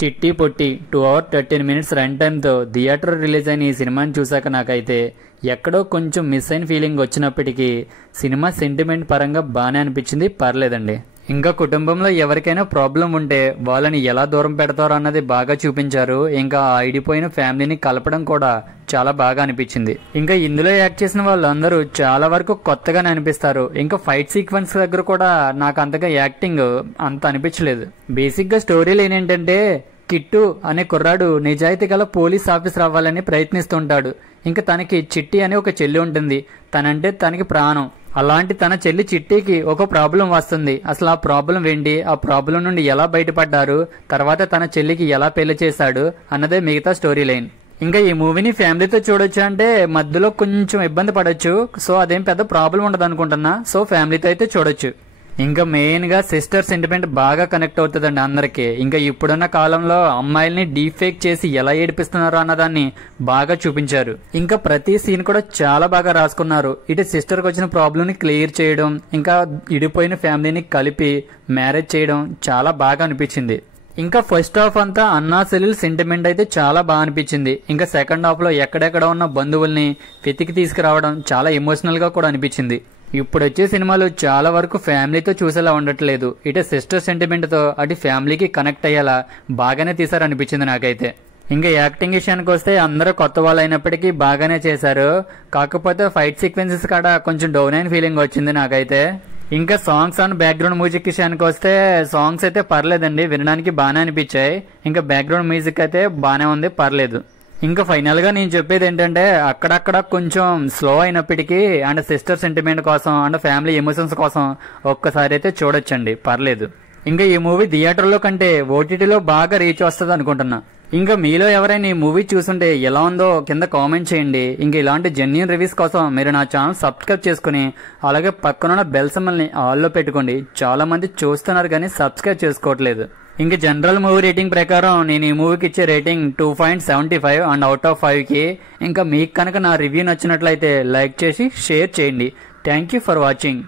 చిట్టి పొట్టి 2 hours 13 minutes run టైంతో థియేటర్ రిలీజ్ అయిన ఈ సినిమాని చూశాక నాకైతే ఎక్కడో కొంచెం మిస్ అయిన ఫీలింగ్ వచ్చినప్పటికీ సినిమా సెంటిమెంట్ పరంగా బాగానే అనిపించింది, పర్లేదండి. ఇంకా కుటుంబంలో ఎవరికైనా ప్రాబ్లం ఉంటే వాళ్ళని ఎలా దూరం పెడతారో అన్నది బాగా చూపించారు. ఇంకా ఐడిపోయిన ఫ్యామిలీని కలపడం కూడా చాలా బాగా అనిపించింది. ఇంకా ఇందులో యాక్ట్ చేసిన వాళ్ళందరూ చాలా వరకు కొత్తగానే అనిపిస్తారు. ఇంకా ఫైట్ సీక్వెన్స్ దగ్గర కూడా నాకు అంతగా యాక్టింగ్ అంత అనిపించలేదు. బేసిక్ గా స్టోరీ లైన్ ఏంటంటే, కిట్టు అనే కుర్రాడు నిజాయితీ గల పోలీస్ ఆఫీసర్ అవ్వాలని ప్రయత్నిస్తుంటాడు. ఇంకా తనకి చిట్టి అనే ఒక చెల్లి ఉంటుంది. తనంటే తనకి ప్రాణం. అలాంటి తన చెల్లి చిట్టికి ఒక ప్రాబ్లం వస్తుంది. అసలు ఆ ప్రాబ్లం ఏంటి, ఆ ప్రాబ్లం నుండి ఎలా బయటపడ్డారు, తర్వాత తన చెల్లికి ఎలా పెళ్లి చేశాడు అన్నదే మిగతా స్టోరీ లైన్. ఇంకా ఈ మూవీని ఫ్యామిలీతో చూడొచ్చు అంటే మధ్యలో కొంచెం ఇబ్బంది పడొచ్చు. సో అదేం పెద్ద ప్రాబ్లం ఉండదు అనుకుంటున్నా. సో ఫ్యామిలీతో అయితే చూడొచ్చు. ఇంకా మెయిన్ గా సిస్టర్ సెంటిమెంట్ బాగా కనెక్ట్ అవుతుందండి అందరికి. ఇంకా ఇప్పుడున్న కాలంలో అమ్మాయిల్ని డీప్ ఫేక్ చేసి ఎలా ఏడిపిస్తున్నారో అన్నదాన్ని బాగా చూపించారు. ఇంకా ప్రతి సీన్ కూడా చాలా బాగా రాసుకున్నారు. ఇటు సిస్టర్ కి వచ్చిన ప్రాబ్లం ని క్లియర్ చేయడం, ఇంకా ఇడిపోయిన ఫ్యామిలీని కలిపి మ్యారేజ్ చేయడం చాలా బాగా అనిపించింది. ఇంకా ఫస్ట్ హాఫ్ అంతా అన్నా చెల్లెలు సెంటిమెంట్ అయితే చాలా బాగా అనిపించింది. ఇంకా సెకండ్ హాఫ్ లో ఎక్కడెక్కడ ఉన్న బంధువుల్ని వెతికి తీసుకురావడం చాలా ఎమోషనల్ గా కూడా అనిపించింది. ఇప్పుడు వచ్చే సినిమాలు చాలా వరకు ఫ్యామిలీతో చూసేలా ఉండట్లేదు. ఇటు సిస్టర్ సెంటిమెంట్ తో అటు ఫ్యామిలీకి కనెక్ట్ అయ్యేలా బాగానే తీసారనిపించింది నాకైతే. ఇంకా యాక్టింగ్ విషయానికి వస్తే అందరూ కొత్త వాళ్ళు అయినప్పటికీ బాగానే చేశారు. కాకపోతే ఫైట్ సీక్వెన్సెస్ కాడ కొంచెం డౌన్ అయిన ఫీలింగ్ వచ్చింది నాకైతే. ఇంకా సాంగ్స్ అండ్ బ్యాక్గ్రౌండ్ మ్యూజిక్ విషయానికి వస్తే సాంగ్స్ అయితే పర్లేదండి, వినడానికి బాగానే అనిపించాయి. ఇంకా బ్యాక్గ్రౌండ్ మ్యూజిక్ అయితే బాగానే ఉంది, పర్లేదు. ఇంకా ఫైనల్ గా నేను చెప్పేది ఏంటంటే, అక్కడక్కడ కొంచెం స్లో అయినప్పటికీ అండ్ సిస్టర్ సెంటిమెంట్ కోసం అండ్ ఫ్యామిలీ ఎమోషన్స్ కోసం ఒక్కసారి అయితే చూడొచ్చండి, పర్లేదు. ఇంకా ఈ మూవీ థియేటర్లో కంటే ఓటీటీలో బాగా రీచ్ వస్తుంది అనుకుంటున్నా. ఇంకా మీలో ఎవరైనా ఈ మూవీ చూసుంటే ఎలా ఉందో కింద కామెంట్ చేయండి. ఇంకా ఇలాంటి జెన్యూన్ రివ్యూస్ కోసం మీరు నా ఛానల్ సబ్స్క్రైబ్ చేసుకుని అలాగే పక్కనున్న బెల్ సింబల్ని ఆల్లో పెట్టుకోండి. చాలా మంది చూస్తున్నారు కానీ సబ్స్క్రైబ్ చేసుకోవట్లేదు. ఇంకా జనరల్ మూవీ రేటింగ్ ప్రకారం నేను ఈ మూవీకి ఇచ్చే రేటింగ్ 2.75 అండ్ అవుట్ ఆఫ్ 5కి. ఇంకా మీకు కనుక నా రివ్యూ నచ్చినట్లయితే లైక్ చేసి షేర్ చేయండి. Thank you for watching.